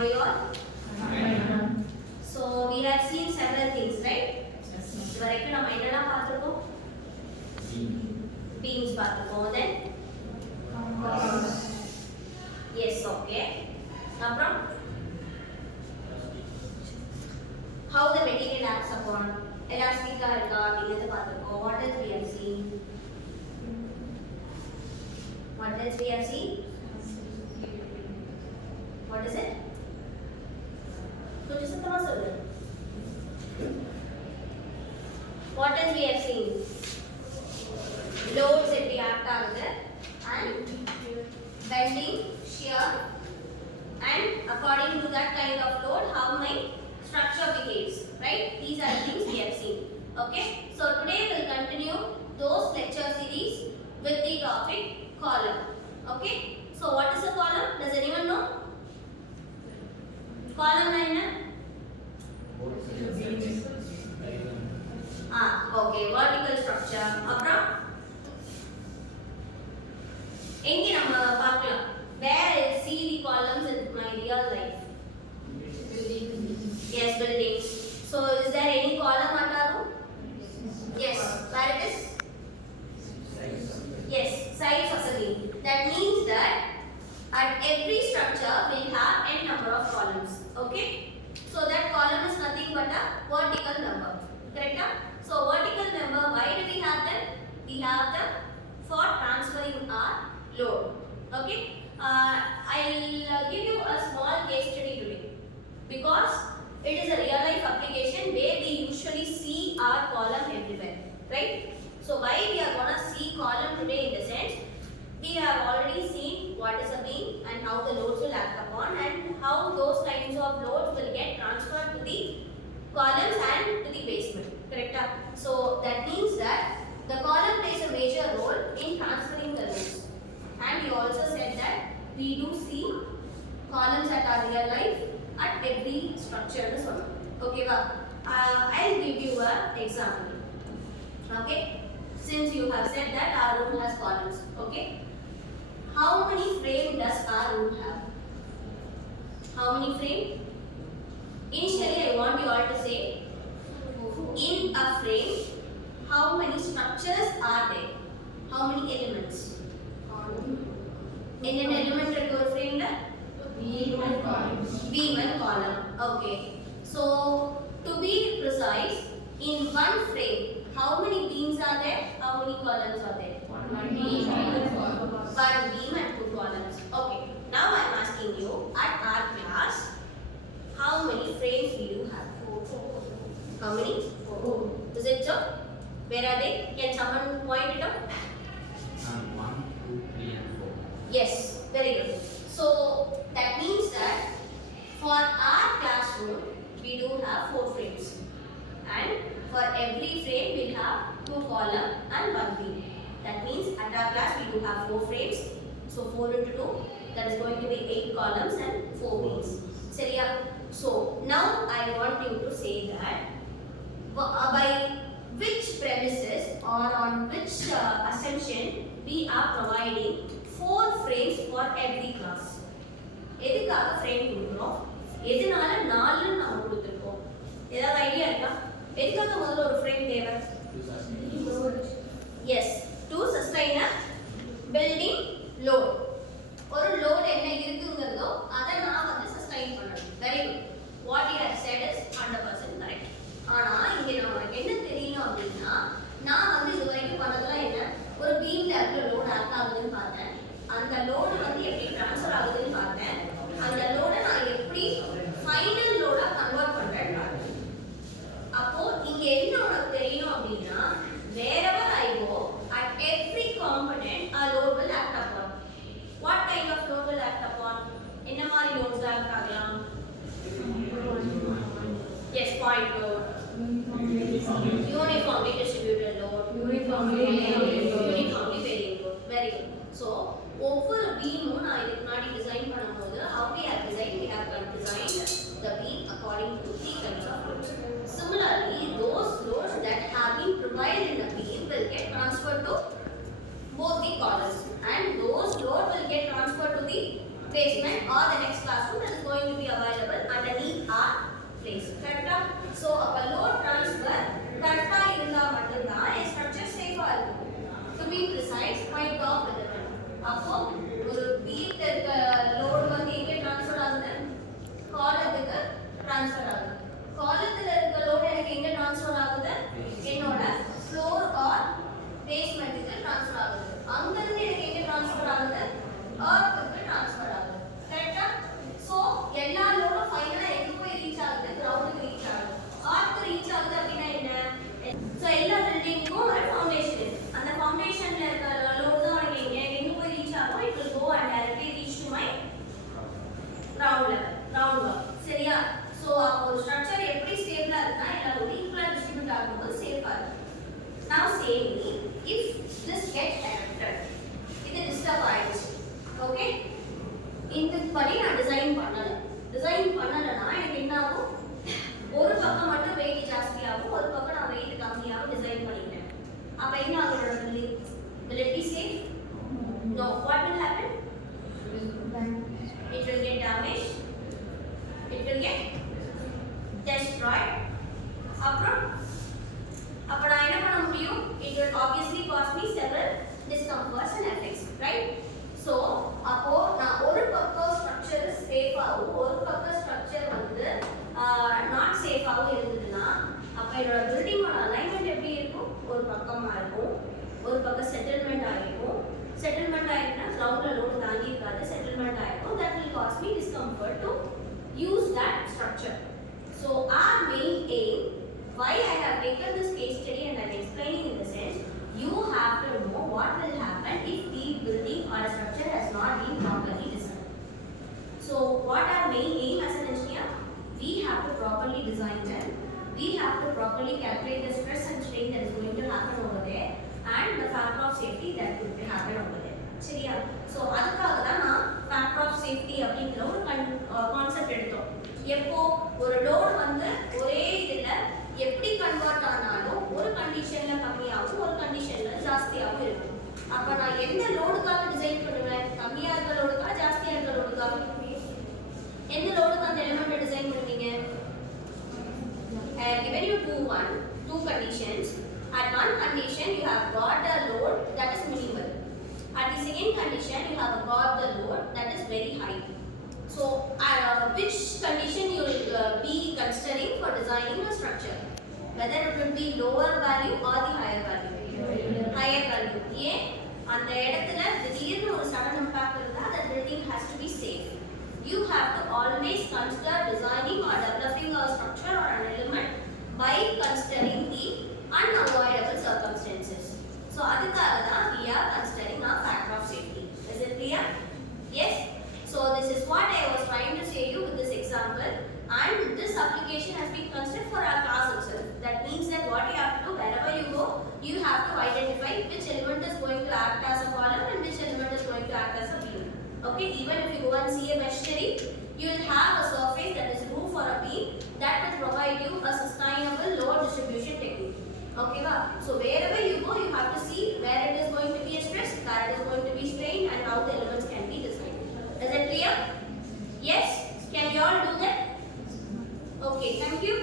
are you all? So we have seen several things, right? இதுவரைக்கும் நம்ம என்னெல்லாம் பார்த்திருக்கோம்? Beams பார்த்திருக்கோம். Then yes, okay. அப்புறம் how the material acts upon elastic இருக்கா அப்படிங்கறத பார்த்திருக்கோம். What else we have seen? What else we have seen? What is it? கொஞ்சம் சத்தமா சொல்லு. What else we have seen? Loads எப்படி act ஆகுது and bending, shear, and according to that kind of load how my structure behaves, right? These are the things we have seen. Okay, so today we'll continue those lecture series with the topic column. Okay, so what is a column? Does anyone know? Column na enna? Okay, vertical structure. அப்புறம் எங்க நம்ம பார்க்கலாம்? Where I see the columns in my real life? Yes, buildings. So is there any column at our room? Yes. Where it is? Yes, sides of the beam. That means that at every structure we'll have n number of columns. Okay? So that column is nothing but a vertical number. Correct? So vertical number, why do we have them? We have them for transferring our load. Okay? I'll give you a small case study today because it is a real life application where we usually see our column everywhere, right? So why we are gonna see column today in the sense we have already seen what is a beam and how the loads will act upon and how those kinds of loads will get transferred to the columns and to the basement. Correct? So that means that the column plays a major role in transferring the loads. And you also said that we do see columns at our real life at every structure. Okay, I'll give you an example. Okay, since you have said that our room has columns. Okay, how many frames does our room have? How many frames? Initially, I want you all to say, in a frame, how many structures are there? How many elements? In an elementary frame, B1 column. B1 column. Okay. So, to be precise, in one frame, how many beams are there? How many columns are there? One beam and two columns. One beam and two columns. Okay. Now I am asking you, at our class, how many frames we do have? How many? 4. Is it so? Where are they? Can someone point it out? 1, 2, 3 and 4. Yes, very good. So that means that for our classroom, we do have 4 frames. And for every frame, we'll have 2 columns and 1 beam. That means at our class, we do have 4 frames. So 4 into 2, that is going to be 8 columns and 4 beams. Seriya? So now I want you to say that by which premises or on which assumption we are providing 4 frames for every class. எதுக்காக frame கொடுக்கிறோம்? எதனால 4 நாம கொடுத்திருக்கோம்? ஏதாவது idea இருக்கா? எதுக்காக முதல்ல ஒரு frame தேவை? Yes, to sustain a building load. ஒரு load என்ன இருக்குங்கிறதோ அதை நான் வந்து sustain பண்ணணும். Very good. What you have said is 100% correct. ஆனா இங்க நமக்கு என்ன தெரியணும் அப்படின்னா நான் வந்து இது வரைக்கும் பண்ணதெல்லாம் என்ன ஒரு பீம்ல இருக்கிற லோட் ஆக்ட் ஆகுதுன்னு பார்த்தேன் அந்த லோடு வந்து எப்படி ட்ரான்ஸ்ஃபர் ஆகுதுன்னு பார்த்தேன் அந்த லோடை நான் எப்படி ஃபைனல் லோடா கன்வெர்ட் பண்றேன்னு பார்த்தேன் அப்போ இங்க என்ன உனக்கு தெரியணும் அப்படின்னா wherever I go at every component a load will act upon. What kind of load will act upon? என்ன மாதிரி loads act ஆகலாம்? Yes, point load. Uniformly distributed load. Uniformly varying load. Uniformly varying load. Very good. So, ஒவ்வொரு beam-உம் நான் இதுக்கு முன்னாடி design பண்ணும்போது how we have designed, we have designed the beam according to 3 kinds of loads. Similarly, those loads that have been provided in the beam will get transferred to both the columns, and those loads will get transferred to the basement or the next classroom that is going to be available underneath our place. Correct? So our load transfer correct இருந்தா மட்டும் தான் a structure safe ஆ இருக்கும். To be precise, my top element. அப்போ ஒரு வீட்ல இருக்க load வந்து எங்க ட்ரான்ஸ்ஃபர் ஆகுது? காலத்துக்கு ட்ரான்ஸ்ஃபர் ஆகுது. காலத்துல இருக்க load எனக்கு எங்க ட்ரான்ஸ்ஃபர் ஆகுது? என்னோட floor or basementக்கு ட்ரான்ஸ்ஃபர் ஆகுது. அங்க இருந்து எனக்கு எங்க ட்ரான்ஸ்ஃபர் ஆகுது? earthக்கு ட்ரான்ஸ்ஃபர் ஆகுது. கரெக்ட்டா? சோ எல்லா லோடும் ஃபைனலா எங்க போய் ரீச் ஆகுது? கிரவுண்டுக்கு ரீச் ஆகுது. earth ரீச் ஆகுது அப்படினா என்ன? சோ எல்லா பில்டிங்க்கும் ஒரு ஃபவுண்டேஷன் இருக்கு. அந்த ஃபவுண்டேஷன்ல இருக்க லோட் தான் எனக்கு எங்க போய் ரீச் ஆகும்? It will go and directly reach to my ground level. சரியா? சோ அப்போ ஒரு ஸ்ட்ரக்சர் எப்படி ஸ்டேபிளா இருக்குன்னா எல்லாரும் ஈக்குவலா டிஸ்ட்ரிபியூட் ஆகும்போது சேஃபா இருக்கும். Now say me if this gets erected, இது டிஸ்டர்ப் ஆயிடுச்சு. ஓகே? இந்த படி நான் டிசைன் பண்ணலனா எனக்கு என்ன ஆகும்? ஒரு பக்கம் மட்டும் வெயிட் ஜாஸ்தியாகும், ஒரு பக்கம் நான் வெயிட் கம்மியாகும் டிசைன் பண்ணிட்டேன். அப்ப என்ன ஆகும் என்னோட building? Will it be safe? No. What will happen? It will get damaged. It will get destroyed. அப்புறம் நான் என்ன பண்ண முடியும்? It will obviously cause me several discomforts and effects, right? So அப்போ நான் ஒரு பக்கம் ஸ்ட்ரக்சர் சேஃபாவும் ஒரு பக்கம் ஸ்ட்ரக்சர் வந்து நாட் சேஃபாவும் இருந்ததுன்னா அப்ப என்னோட பில்டிங்கோட அலைன்மெண்ட் எப்படி இருக்கும்? ஒரு பக்கமா இருக்கும், ஒரு பக்கம் செட்டில்மெண்ட் ஆகிருக்கும். செட்டில்மெண்ட் ஆகிருக்குன்னா கிரவுண்ட்ல லோடு தாங்கி இருக்காது, செட்டில்மெண்ட் ஆகிருக்கும். That will cause me discomfort to use that structure. So our main aim, why I have taken this case study and I am explaining in the sense, you have to know what will happen if the building or a structure has not been properly designed. So what our main aim as an engineer, we have to properly design them, we have to properly calculate the stress and strain that is going to happen over there and the factor of safety that could happen over there. சரியா? So அதுக்காக தான் நான் factor of safety அப்படிங்கிற ஒரு concept எடுத்தோம். எப்போ ஒரு load வந்து ஒரே இதில் எப்படி கன்வெர்ட் ஆனாலும் ஒரு கண்டிஷன்ல கம்மியாகவும் ஒரு கண்டிஷன்ல ஜாஸ்தியாகவும் இருக்கும். அப்போ நான் எந்த லோடுக்காக டிசைன் பண்ணுவேன்? கம்மியாக இருக்க லோடுக்கா ஜாஸ்தியாக இருக்க லோடுக்காக? எந்த லோடுக்கு அந்த எலிமெண்ட் டிசைன் பண்ணுவீங்க? I have given you two conditions. At one condition you have got a load that is minimal. At the second condition you have got the load that is very high. So which condition you will be considering for designing a structure? Whether it will be lower value or the higher value? Higher value. ஏன் அந்த இடத்துல திடீர்னு ஒரு sudden impact இருந்தா that building has to be safe. You have to always consider designing or developing a structure or an element by considering the unavoidable circumstances. So அதுக்காக தான் we are considering a factor of safety. Is it clear? Yes? So this is what I was trying to say you with this example, and this application has been considered for our class itself. That means that what you have to do wherever you go, you have to identify which element is going to act as a column and which element is going to act as a beam. Okay, even if you go and see a machinery, you will have a surface that is roof or a beam that will provide you a sustainable load distribution technique. Okay, so wherever you go, you have to see where it is going to be a stress, where it is going to be strain, and how the elements can be designed. Is that clear? Yes? Can you all do that? Okay, thank you.